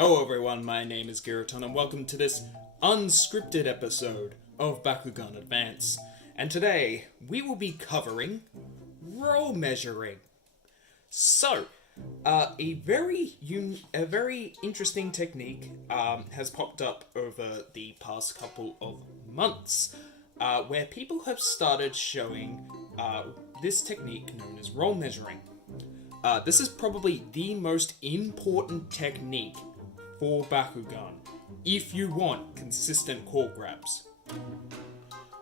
Hello everyone, my name is Giraton and welcome to this unscripted episode of Bakugan Advance. And today, we will be covering roll measuring. So, a very interesting technique has popped up over the past couple of months, where people have started showing this technique known as roll measuring. This is probably the most important technique for Bakugan if you want consistent core grabs.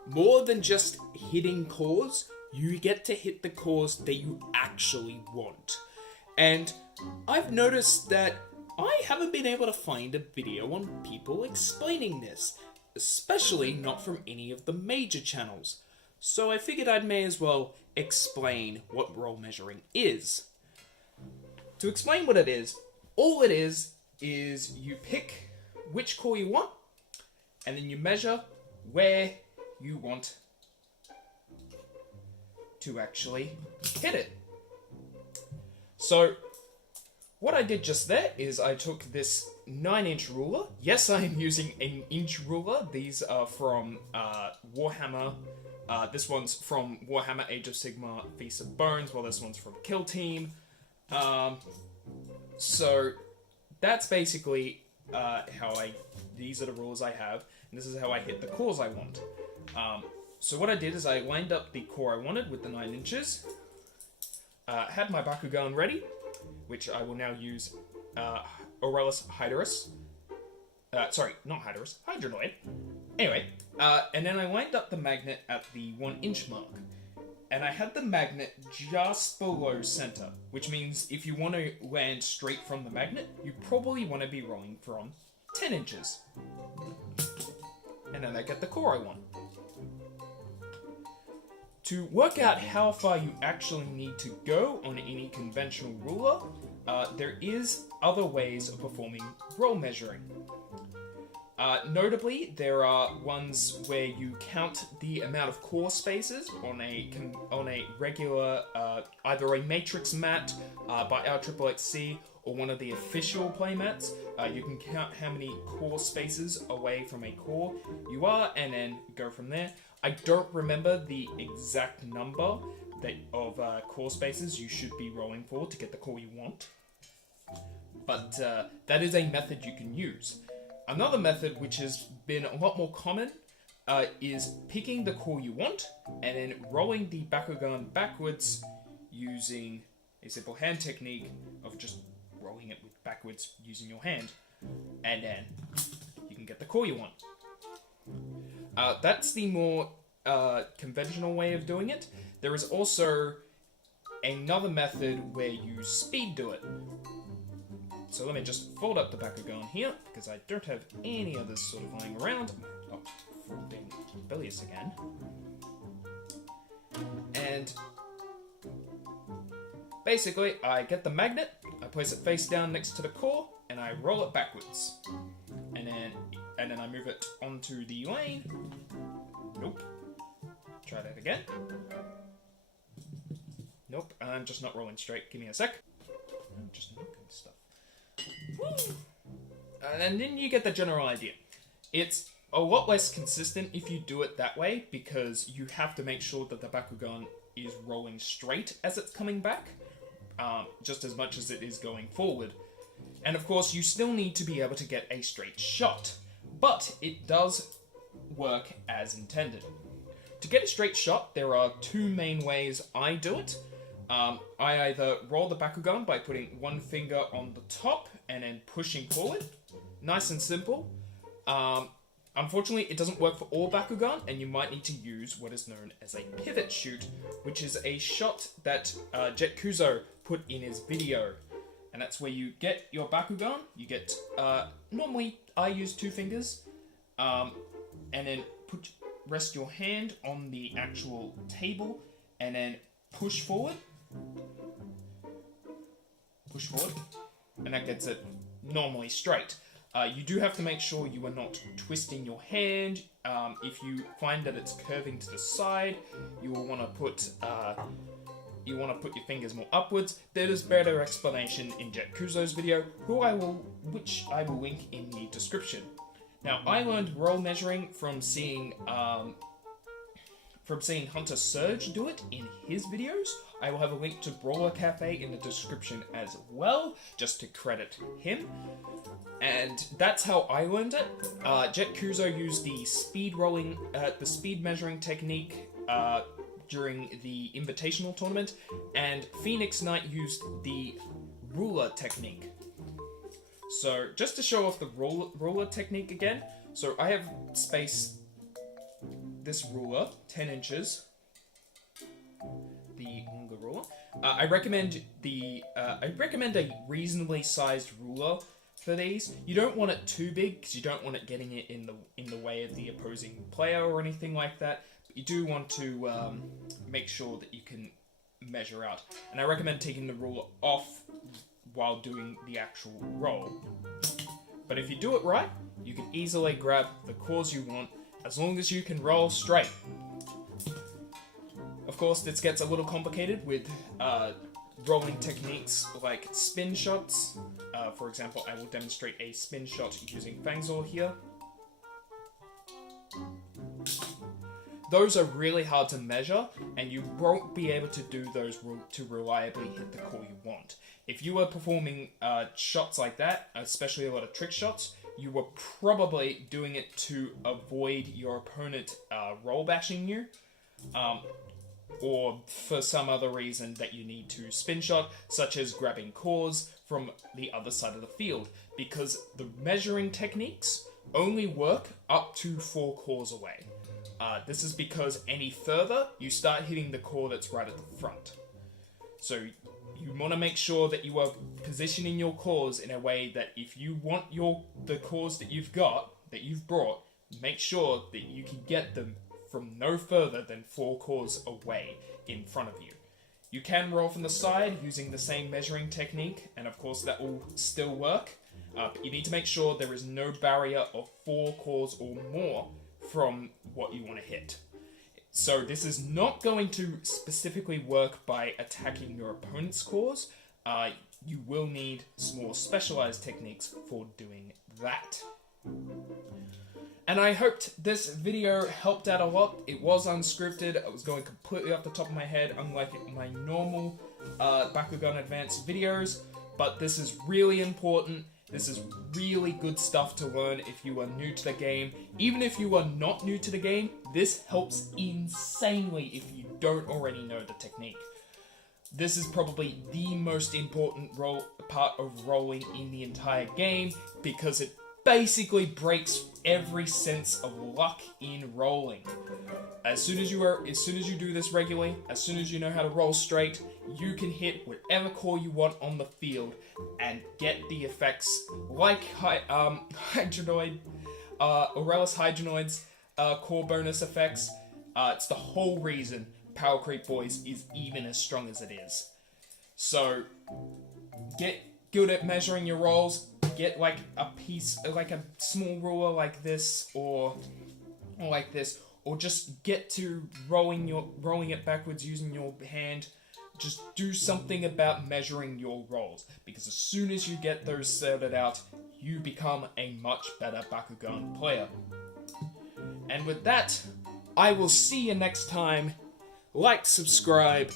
More than just hitting cores, you get to hit the cores that you actually want. And I've noticed that I haven't been able to find a video on people explaining this, especially not from any of the major channels. So I figured I may as well explain what roll measuring is. To explain what it is, all it is you pick which core you want, and then you measure where you want to actually hit it. So, what I did just there is I took this 9-inch ruler. Yes, I am using an inch ruler. These are from Warhammer. This one's from Warhammer Age of Sigmar Feast of Bones, while this one's from Kill Team. So that's basically these are the rules I have, and this is how I hit the cores I want. So what I did is I lined up the core I wanted with the 9 inches, had my Bakugan ready, which I will now use Aurelius Hydorus. Sorry, not Hydorus, Hydronoid. Anyway, and then I lined up the magnet at the 1-inch mark. And I had the magnet just below center, which means if you want to land straight from the magnet, you probably want to be rolling from 10 inches. And then I get the core I want. To work out how far you actually need to go on any conventional ruler, there is other ways of performing roll measuring. Notably, there are ones where you count the amount of core spaces on a regular, either a matrix mat by RXXC or one of the official playmats. You can count how many core spaces away from a core you are, and then go from there. I don't remember the exact number of core spaces you should be rolling for to get the core you want, but that is a method you can use. Another method, which has been a lot more common, is picking the core you want and then rolling the Bakugan backwards using a simple hand technique of just rolling it backwards using your hand, and then you can get the core you want. That's the more conventional way of doing it. There is also another method where you speed do it. So let me just fold up the Bakugan here, because I don't have any others sort of lying around. Oh, being rebellious again. And basically, I get the magnet, I place it face down next to the core, and I roll it backwards. And then I move it onto the lane. Nope. Try that again. Nope, I'm just not rolling straight. Give me a sec. I'm just not good stuff. And then you get the general idea. It's a lot less consistent if you do it that way, because you have to make sure that the Bakugan is rolling straight as it's coming back, just as much as it is going forward. And of course, you still need to be able to get a straight shot, but it does work as intended. To get a straight shot, there are two main ways I do it. I either roll the Bakugan by putting one finger on the top and then pushing forward. Nice and simple. Unfortunately, it doesn't work for all Bakugan, and you might need to use what is known as a pivot shoot, which is a shot that Jet Kuzo put in his video. And that's where you get your Bakugan. You get, normally I use 2 fingers, and then rest your hand on the actual table, and then push forward, and that gets it normally straight. You do have to make sure you are not twisting your hand. If you find that it's curving to the side, you will want to put you want to put your fingers more upwards, there's better explanation in Jet Kuzo's video, which I will link in the description. Now, I learned roll measuring from seeing Hunter Surge do it in his videos. I will have a link to Brawler Cafe in the description as well, just to credit him. And that's how I learned it. Jet Kuzo used the speed measuring technique during the Invitational tournament, and Phoenix Knight used the ruler technique. So, just to show off the ruler technique again, so I have spaced this ruler 10 inches, the longer ruler. I recommend a reasonably sized ruler for these. You don't want it too big because you don't want it getting it in the way of the opposing player or anything like that. But you do want to make sure that you can measure out. And I recommend taking the ruler off while doing the actual roll. But if you do it right, you can easily grab the cores you want as long as you can roll straight. Of course, this gets a little complicated with rolling techniques like spin shots. For example, I will demonstrate a spin shot using Fangzor here. Those are really hard to measure, and you won't be able to do those to reliably hit the core you want. If you were performing shots like that, especially a lot of trick shots, you were probably doing it to avoid your opponent roll bashing you, or for some other reason that you need to spin shot, such as grabbing cores from the other side of the field, because the measuring techniques only work up to 4 cores away. This is because any further, you start hitting the core that's right at the front. So you want to make sure that you are positioning your cores in a way that if you want the cores that you've brought, make sure that you can get them from no further than 4 cores away in front of you. You can roll from the side using the same measuring technique, and of course that will still work. But you need to make sure there is no barrier of 4 cores or more from what you want to hit. So this is not going to specifically work by attacking your opponent's cores. You will need some more specialized techniques for doing that. And I hoped this video helped out a lot. It was unscripted. I was going completely off the top of my head, unlike my normal Bakugan Advanced videos. But this is really important. This is really good stuff to learn if you are new to the game. Even if you are not new to the game, this helps insanely if you don't already know the technique. This is probably the most important part of rolling in the entire game, because it basically breaks every sense of luck in rolling. As soon as you do this regularly, as soon as you know how to roll straight, you can hit whatever core you want on the field and get the effects like Hydronoid, Aurelus Hydronoid's core bonus effects. It's the whole reason Power Creep Boys is even as strong as it is. So, get good at measuring your rolls. Get like a small ruler like this, or like this, or just get to rolling it backwards using your hand. Just do something about measuring your rolls, because as soon as you get those sorted out, you become a much better Bakugan player. And with that, I will see you next time. Like, subscribe.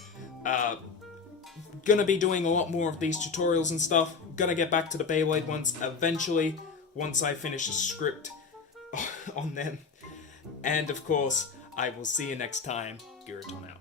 Gonna be doing a lot more of these tutorials and stuff. Gonna get back to the Beyblade ones eventually, once I finish a script on them. And of course, I will see you next time. Giraton out.